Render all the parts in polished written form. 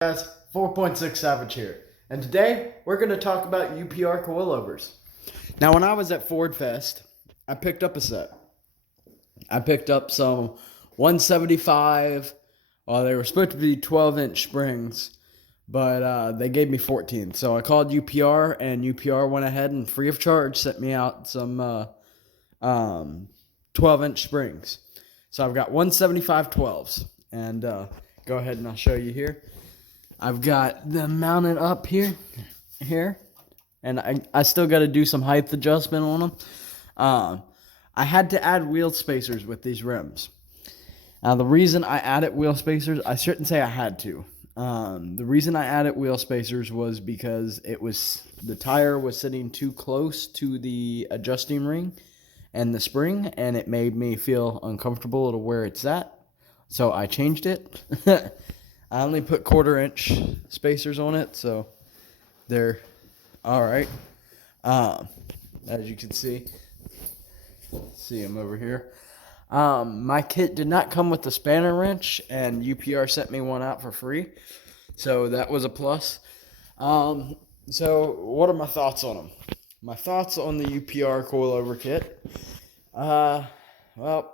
Guys, 4.6 Savage here, and today we're going to talk about UPR coilovers. Now, when I was at Ford Fest, I picked up a set. I picked up some 175. Well, they were supposed to be 12-inch springs, but they gave me 14. So I called UPR, and UPR went ahead and free of charge sent me out some 12-inch springs. So I've got 175 12s, and go ahead and I'll show you here. I've got them mounted up here, and I still got to do some height adjustment on them. I had to add wheel spacers with these rims. Now, the reason I added wheel spacers, I shouldn't say I had to. The reason I added wheel spacers was because the tire was sitting too close to the adjusting ring and the spring, and it made me feel uncomfortable to where it's at. So I changed it. I only put 1/4-inch spacers on it, so they're all right. As you can see them over here. My kit did not come with the spanner wrench, and UPR sent me one out for free, so that was a plus. So what are my thoughts on them? My thoughts on the UPR coilover kit. Well,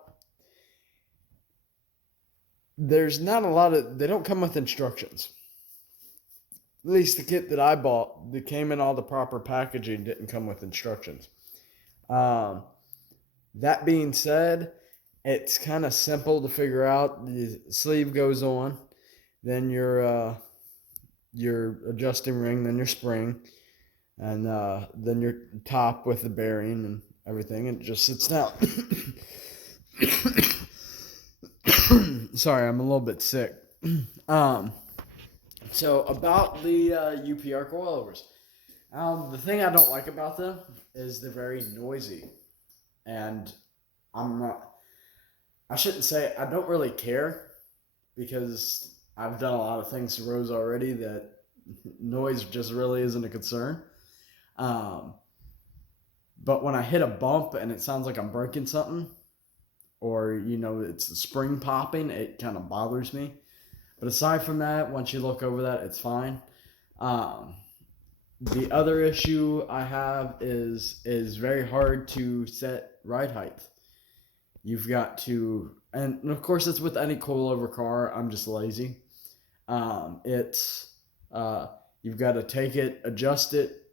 there's not a lot of, they don't come with instructions. At least the kit that I bought, that came in all the proper packaging, didn't come with instructions. That being said, it's kind of simple to figure out. The sleeve goes on, then your adjusting ring, then your spring, and then your top with the bearing and everything, and it just sits down. Sorry, I'm a little bit sick. So about the UPR coilovers. The thing I don't like about them is they're very noisy. And I shouldn't say, I don't really care, because I've done a lot of things to Rose already that noise just really isn't a concern. But when I hit a bump and it sounds like I'm breaking something, or, it's the spring popping, it kind of bothers me. But aside from that, once you look over that, it's fine. The other issue I have is very hard to set ride height. You've got to, and of course it's with any coilover car, I'm just lazy. You've got to take it, adjust it,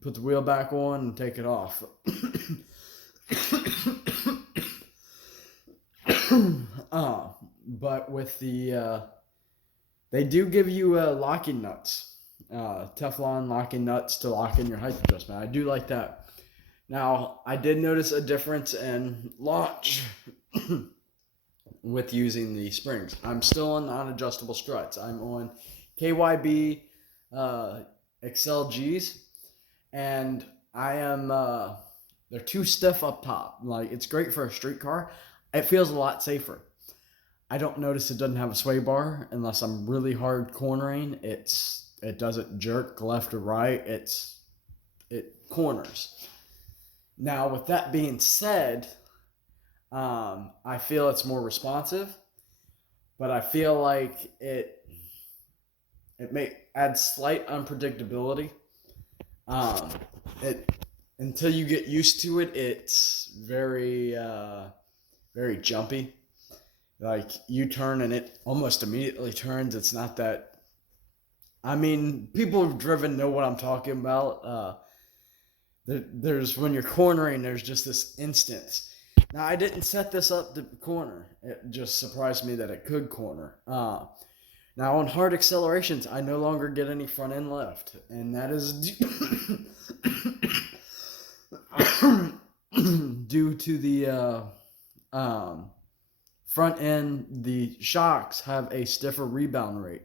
put the wheel back on, and take it off. But with they do give you locking nuts, Teflon locking nuts to lock in your height adjustment. I do like that. Now, I did notice a difference in launch with using the springs. I'm still on non-adjustable struts. I'm on KYB Excel Gs, and I am they're too stiff up top. Like, it's great for a street car. It feels a lot safer. I don't notice it doesn't have a sway bar unless I'm really hard cornering. It doesn't jerk left or right. It corners. Now, with that being said, I feel it's more responsive, but I feel like it may add slight unpredictability. Until you get used to it, it's very very jumpy. Like, you turn and it almost immediately turns. It's not that, people who've driven know what I'm talking about. There's when you're cornering, there's just this instance. Now, I didn't set this up to corner. It just surprised me that it could corner. Now, on hard accelerations, I no longer get any front end left, and that is due to the front end. The shocks have a stiffer rebound rate,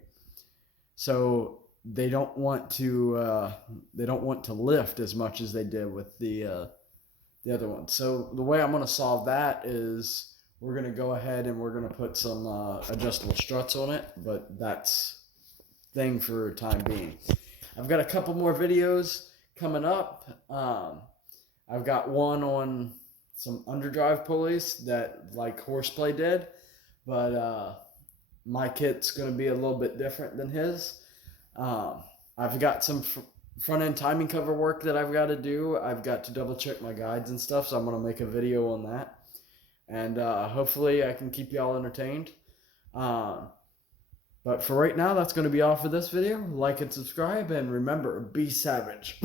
so they don't want to lift as much as they did with the the other one. So the way I'm going to solve that is we're going to go ahead and we're going to put some adjustable struts on it, but that's thing for time being. I've got a couple more videos coming up. I've got one on some underdrive pulleys that like Horseplay did, but my kit's going to be a little bit different than his. I've got some front end timing cover work that I've got to do. I've got to double check my guides and stuff, so I'm going to make a video on that. And hopefully I can keep y'all entertained. But for right now, that's going to be all for this video. Like and subscribe, and remember, be savage.